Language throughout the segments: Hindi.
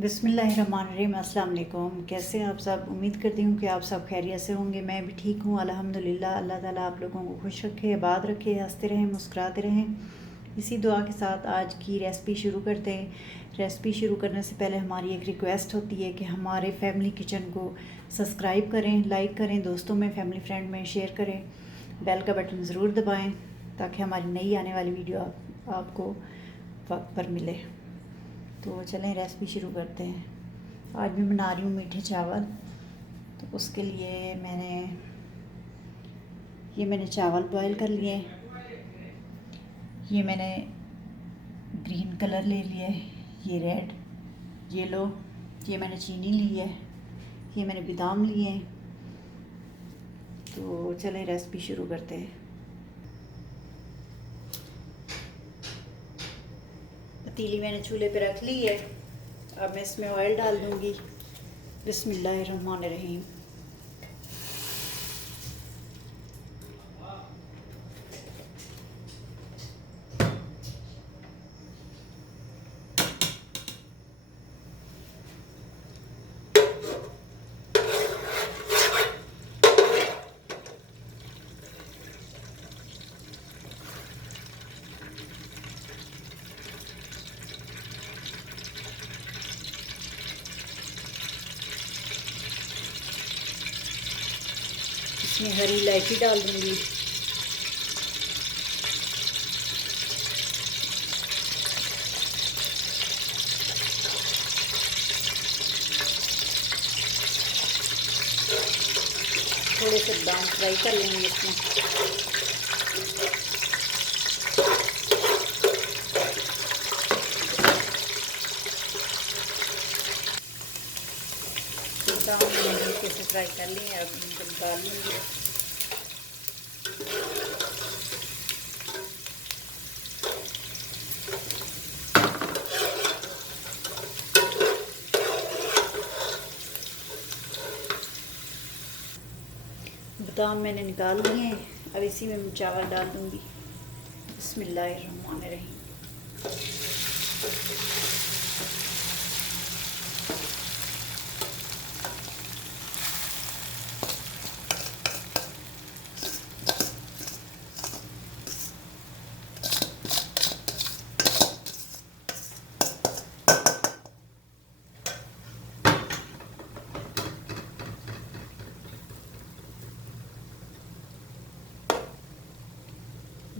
बिस्मिल्लाहिर्रहमानिर्रहीम। अस्सलाम वालेकुम। कैसे हैं आप सब? उम्मीद करती हूँ कि आप सब खैरियत से होंगे। मैं भी ठीक हूँ अल्हम्दुलिल्लाह। अल्लाह ताला आप लोगों को खुश रखे, आबाद रखे, हंसते रहें, मुस्कुराते रहें। इसी दुआ के साथ आज की रेसिपी शुरू करते हैं। रेसिपी शुरू करने से पहले हमारी एक रिक्वेस्ट होती है कि हमारे फैमिली किचन को सब्सक्राइब करें, लाइक करें, दोस्तों में, फैमिली फ्रेंड में शेयर करें, बेल का बटन ज़रूर दबाएँ ताकि हमारी नई आने वाली वीडियो आपको वक्त पर मिले। तो चलें रेसिपी शुरू करते हैं। आज मैं बना रही हूँ मीठे चावल। तो उसके लिए मैंने चावल बॉईल कर लिए। ये मैंने ग्रीन कलर ले लिया है, ये रेड, येलो, ये मैंने चीनी ली है, ये मैंने बादाम लिए हैं। तो चलें रेसिपी शुरू करते हैं। पतीली मैंने चूल्हे पे रख ली है। अब मैं इसमें ऑयल डाल दूँगी। बिस्मिल्लाहिर्रहमानिर्रहीम। इसमें हरी इलायची डाल दूँगी। थोड़े से बादाम फ्राई कर लेंगे इसमें। बादाम मैंने हल्के से फ्राई कर लिए। अब इनको निकाल लूँगी। बादाम मैंने निकाल लिए हैं। अब इसी में मैं चावल डाल दूँगी। बिस्मिल्लाहिर्रहमानिर्रहीम।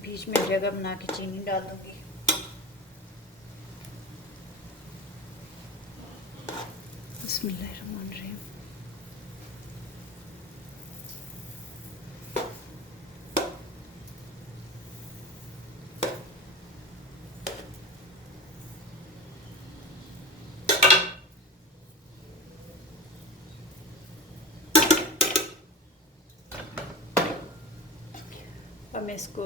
बीच में जगह बना के चीनी डाल दूँगी। बिस्मिल्लाहिर्रहमानिर्रहीम। अब मैं इसको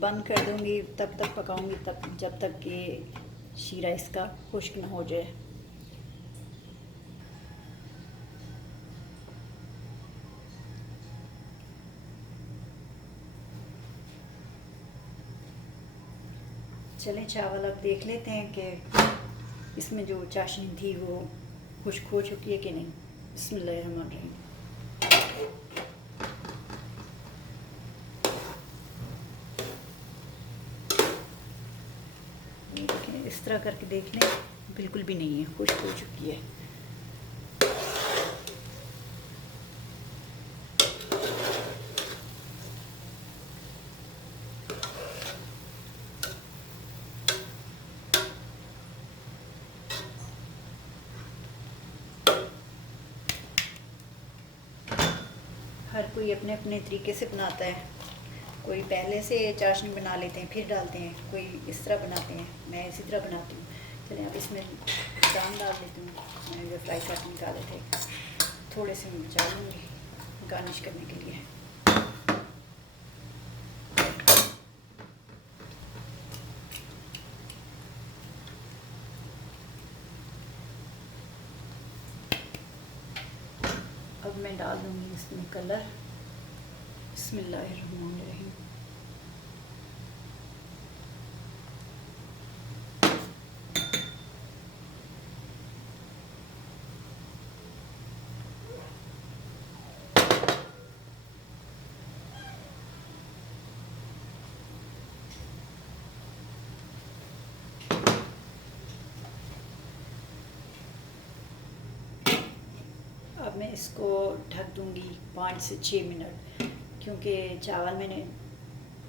बंद कर दूँगी। तब तक पकाऊँगी जब तक कि शीरा इसका खुश्क ना हो जाए। चलें चावल अब देख लेते हैं कि इसमें जो चाशनी थी वो खुश्क हो चुकी है कि नहीं। बिस्मिल्लाहिर्रहमानिर्रहीम। इस तरह करके देख लें, बिल्कुल भी नहीं है, खुश्क हो चुकी है। हर कोई अपने अपने तरीके से बनाता है। कोई पहले से चाशनी बना लेते हैं फिर डालते हैं, कोई इस तरह बनाते हैं, मैं इसी तरह बनाती हूँ। चलिए अब इसमें बादाम डाल देती हूँ। मैंने जो फ्राई करके निकाले थे थोड़े से मैं डालूँगी गार्निश करने के लिए। अब मैं डाल दूँगी इसमें कलर। बिस्मिल्लाहिर्रहमानिर्रहीम। अब मैं इसको ढक दूँगी 5 से 6 मिनट, क्योंकि चावल मैंने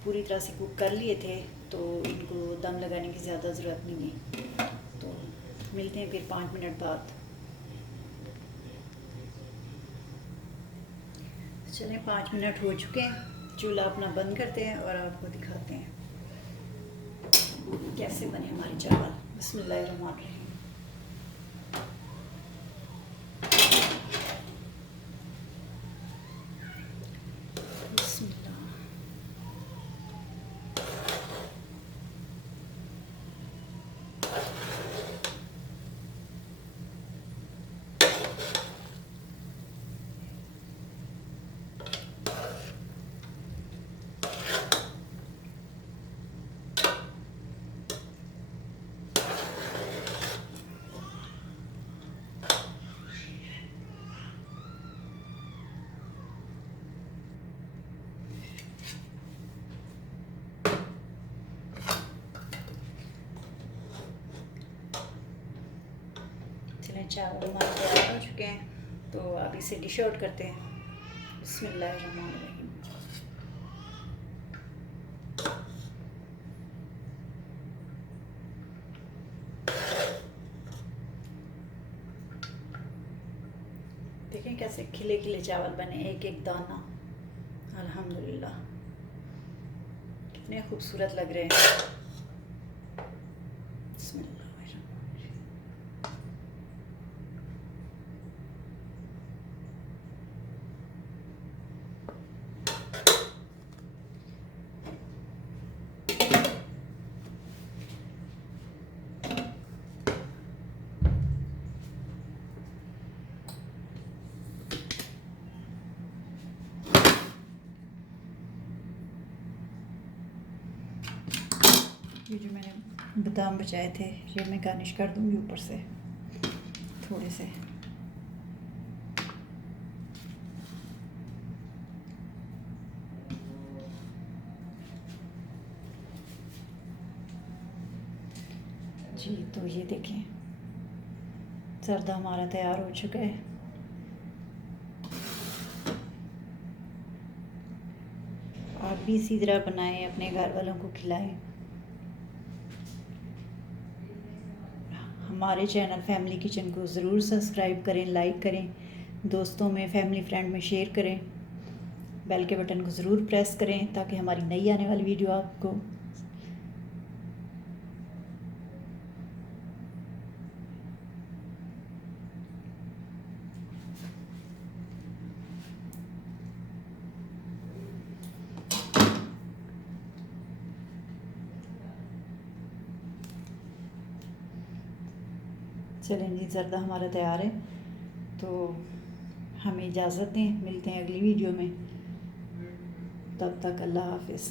पूरी तरह से कुक कर लिए थे तो इनको दम लगाने की ज़्यादा ज़रूरत नहीं है। तो मिलते हैं फिर 5 मिनट बाद। चलें 5 मिनट हो चुके हैं, चूल्हा अपना बंद करते हैं और आपको दिखाते हैं कैसे बने हमारे चावल। बिस्मिल्लाहिर्रहमानिर्रहीम। चावल हमारे तैयार हो चुके हैं, तो अब इसे डिश आउट करते हैं। बिस्मिल्लाहिर्रहमानिर्रहीम। देखें कैसे खिले खिले चावल बने, एक एक दाना। अल्हम्दुलिल्लाह, कितने खूबसूरत लग रहे हैं। बिस्मिल्लाह। ये जो मैंने बादाम बचाए थे ये मैं गार्निश कर दूंगी ऊपर से थोड़े से। जी तो ये देखें जर्दा हमारा तैयार हो चुका है। आप भी इसी तरह बनाएं, अपने घर वालों को खिलाएं। हमारे चैनल फैमिली किचन को ज़रूर सब्सक्राइब करें, लाइक करें, दोस्तों में, फैमिली फ्रेंड में शेयर करें, बेल के बटन को ज़रूर प्रेस करें ताकि हमारी नई आने वाली वीडियो आपको चलें जी, ज़र्दा हमारा तैयार है। तो हमें इजाज़त दें, मिलते हैं अगली वीडियो में। तब तक अल्लाह हाफ़िज़।